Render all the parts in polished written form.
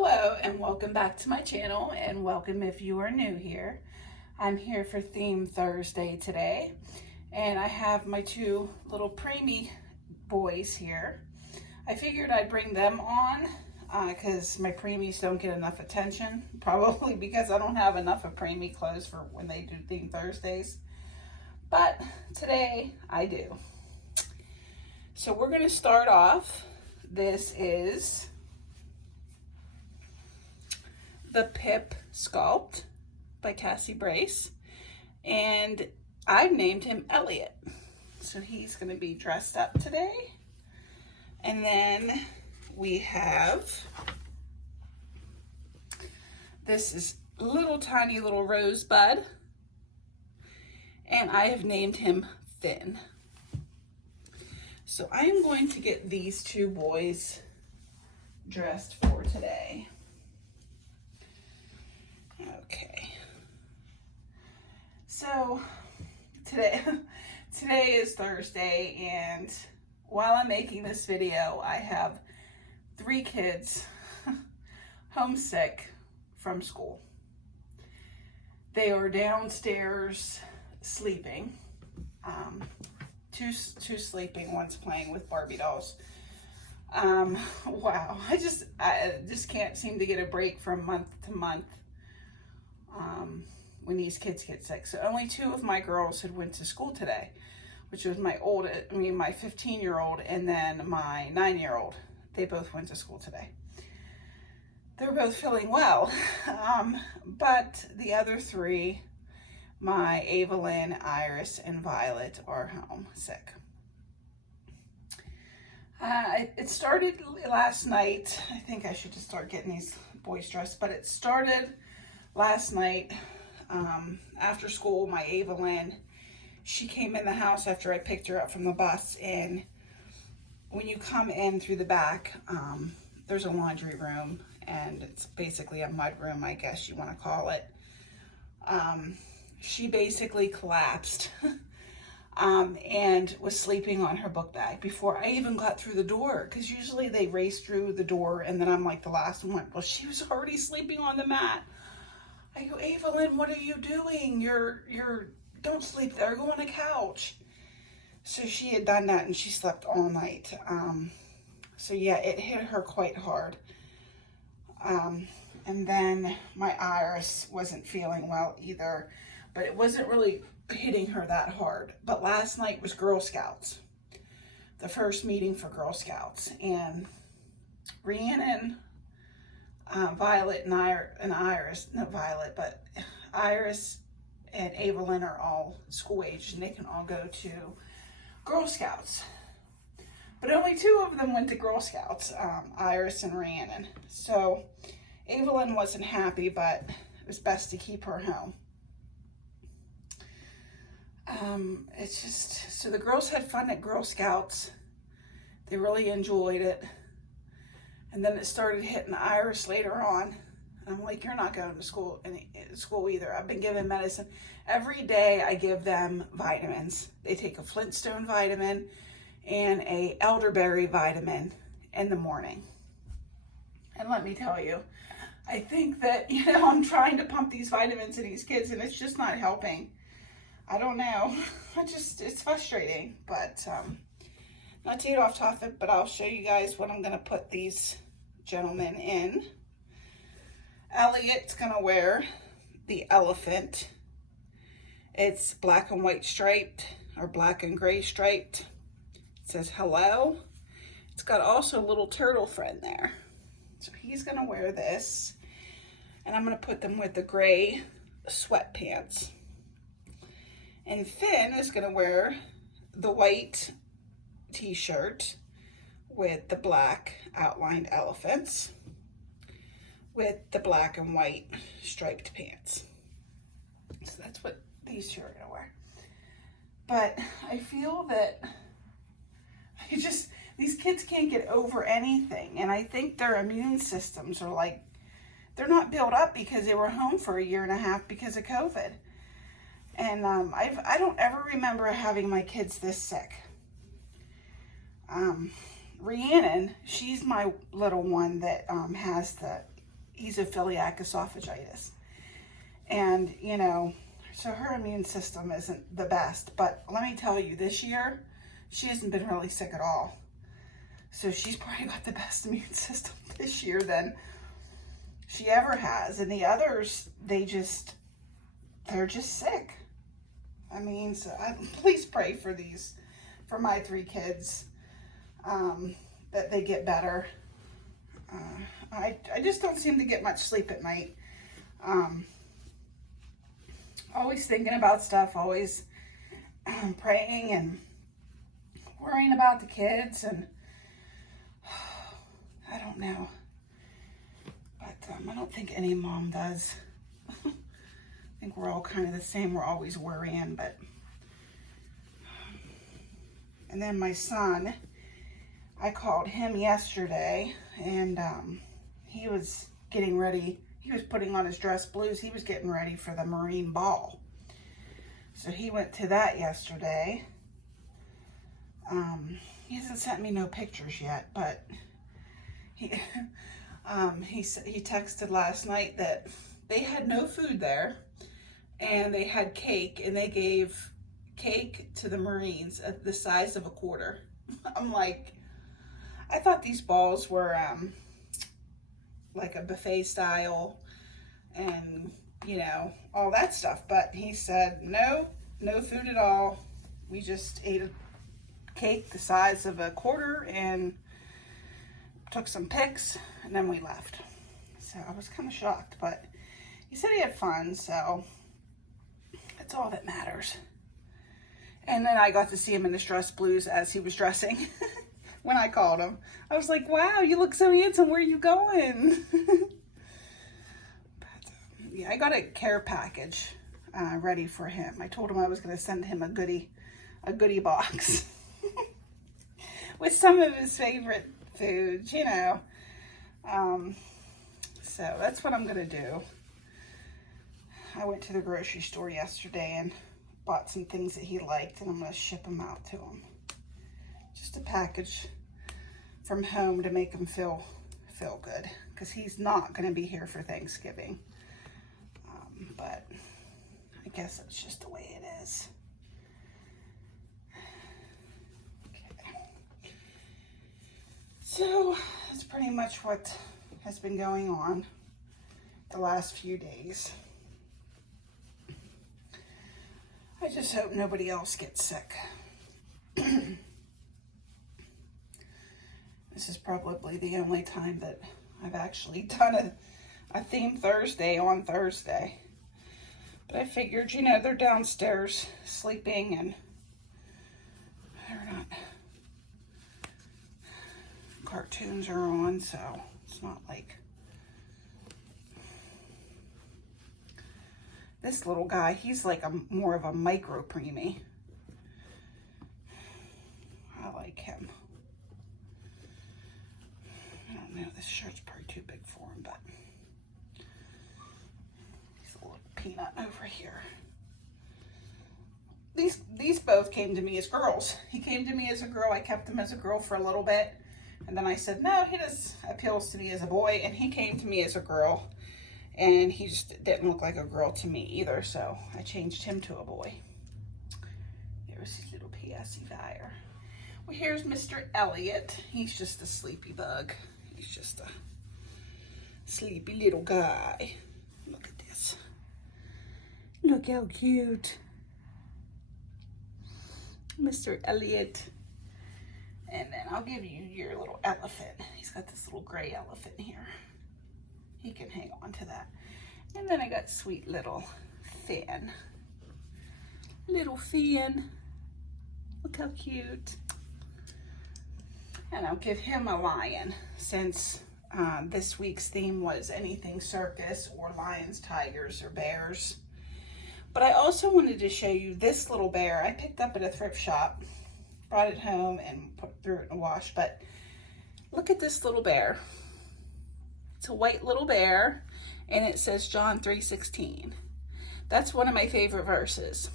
Hello and welcome back to my channel, and welcome if you are new here. I'm here for Theme Thursday today, and I have my two little preemie boys here. I figured I'd bring them on because my preemies don't get enough attention, probably because I don't have enough of preemie clothes for when they do Theme Thursdays. But today I do. So we're going to start off. This is the Pip Sculpt by Cassie Brace, and I've named him Elliot. So he's going to be dressed up today. And then we have, this is little tiny little Rosebud, and I have named him Finn. So I am going to get these two boys dressed for today. Okay. So today is Thursday, and while I'm making this video, I have 3 kids homesick from school. They are downstairs sleeping. Two sleeping, one's playing with Barbie dolls. Wow, I just can't seem to get a break from month to month when these kids get sick. So only 2 of my girls had went to school today, which was my 15-year-old and then my 9-year-old. They both went to school today. They're both feeling well, but the other 3, my Evelyn, Iris, and Violet, are home sick. It started last night. I think I should just start getting these boys dressed, but it started last night after school. My Evelyn, she came in the house after I picked her up from the bus, and when you come in through the back, there's a laundry room, and it's basically a mud room, I guess you want to call it. She basically collapsed and was sleeping on her book bag before I even got through the door, because usually they race through the door and then I'm like the last one. Well, she was already sleeping on the mat. I go, Evelyn, what are you doing? Don't sleep there, go on a couch. So she had done that and she slept all night. So yeah, it hit her quite hard. And then my Iris wasn't feeling well either, but it wasn't really hitting her that hard. But last night was Girl Scouts, the first meeting for Girl Scouts, and Rhiannon, Violet, and Iris, not Violet, but Iris and Evelyn are all school age, and they can all go to Girl Scouts. But only 2 of them went to Girl Scouts, Iris and Rhiannon. So Evelyn wasn't happy, but it was best to keep her home. It's just, so the girls had fun at Girl Scouts. They really enjoyed it. And then it started hitting Iris later on. And I'm like, you're not going to school either. I've been giving medicine. Every day I give them vitamins. They take a Flintstone vitamin and a elderberry vitamin in the morning. And let me tell you, I think that, I'm trying to pump these vitamins in these kids and it's just not helping. I don't know. It's frustrating, but not to get off topic, but I'll show you guys what I'm going to put these gentlemen in. Elliot's going to wear the elephant. It's black and white striped, or black and gray striped. It says hello. It's got also a little turtle friend there. So he's going to wear this. And I'm going to put them with the gray sweatpants. And Finn is going to wear the white t-shirt with the black outlined elephants with the black and white striped pants. So that's what these 2 are going to wear. But I feel that these kids can't get over anything. And I think their immune systems are they're not built up because they were home for 1.5 years because of COVID. And I don't ever remember having my kids this sick. Rhiannon, she's my little one that has the esophiliac esophagitis. And, you know, so her immune system isn't the best. But let me tell you, this year, she hasn't been really sick at all. So she's probably got the best immune system this year than she ever has. And the others, they're just sick. I mean, so please pray for my 3 kids, that they get better. I just don't seem to get much sleep at night. Always thinking about stuff, always praying and worrying about the kids, and I don't know. But I don't think any mom does. I think we're all kind of the same. We're always worrying, but... And then my son, I called him yesterday, and he was getting ready. He was putting on his dress blues. He was getting ready for the Marine Ball. So he went to that yesterday. He hasn't sent me no pictures yet, but he texted last night that they had no food there, and they had cake, and they gave cake to the Marines at the size of a quarter. I'm like, I thought these balls were like a buffet style and, you know, all that stuff. But he said, no food at all. We just ate a cake the size of a quarter and took some pics, and then we left. So I was kind of shocked, but he said he had fun, so that's all that matters. And then I got to see him in his dress blues as he was dressing. When I called him, I was like, wow, you look so handsome. Where are you going? But, yeah, I got a care package ready for him. I told him I was going to send him a goodie box with some of his favorite foods, you know. So that's what I'm going to do. I went to the grocery store yesterday and bought some things that he liked, and I'm going to ship them out to him. Just a package from home to make him feel good, because he's not going to be here for Thanksgiving. But I guess it's just the way it is. Okay. So that's pretty much what has been going on the last few days. I just hope nobody else gets sick. This is probably the only time that I've actually done a theme Thursday on Thursday. But I figured, you know, they're downstairs sleeping and they're not, cartoons are on, so it's not like this little guy. He's like more of a micro preemie. I like him. I don't know, this shirt's probably too big for him, but he's a little peanut over here. These both came to me as girls. He came to me as a girl. I kept him as a girl for a little bit, and then I said, no, he just appeals to me as a boy. And he came to me as a girl, and he just didn't look like a girl to me either, so I changed him to a boy. There's his little pacifier. Well, here's Mr. Elliot. He's just a sleepy bug. He's just a sleepy little guy. Look at this. Look how cute. Mr. Elliot. And then I'll give you your little elephant. He's got this little gray elephant here. He can hang on to that. And then I got sweet little Finn. Little Finn. Look how cute. And I'll give him a lion, since this week's theme was anything circus or lions, tigers, or bears. But I also wanted to show you this little bear I picked up at a thrift shop. Brought it home and threw it in a wash. But look at this little bear. It's a white little bear, and it says John 3:16. That's one of my favorite verses.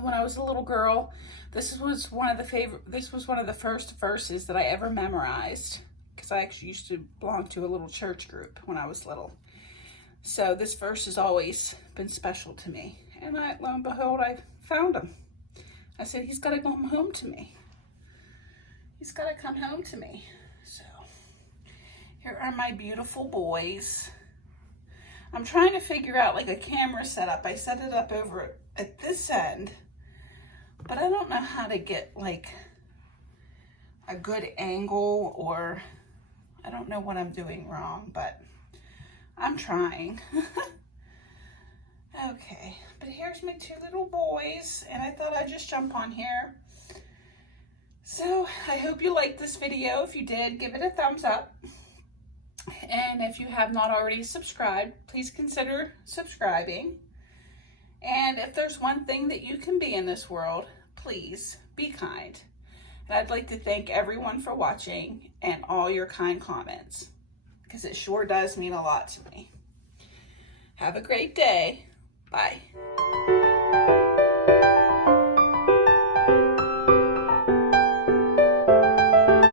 When I was a little girl, this was one of the first verses that I ever memorized, because I actually used to belong to a little church group when I was little. So this verse has always been special to me. And lo and behold, I found him. I said, he's got to come home to me. He's got to come home to me. So here are my beautiful boys. I'm trying to figure out like a camera setup. I set it up over at this end, but I don't know how to get like a good angle, or I don't know what I'm doing wrong, but I'm trying. Okay, but here's my two little boys, and I thought I'd just jump on here. So I hope you liked this video. If you did, give it a thumbs up. And if you have not already subscribed, please consider subscribing. And if there's one thing that you can be in this world, please be kind. And I'd like to thank everyone for watching and all your kind comments, because it sure does mean a lot to me. Have a great day. Bye.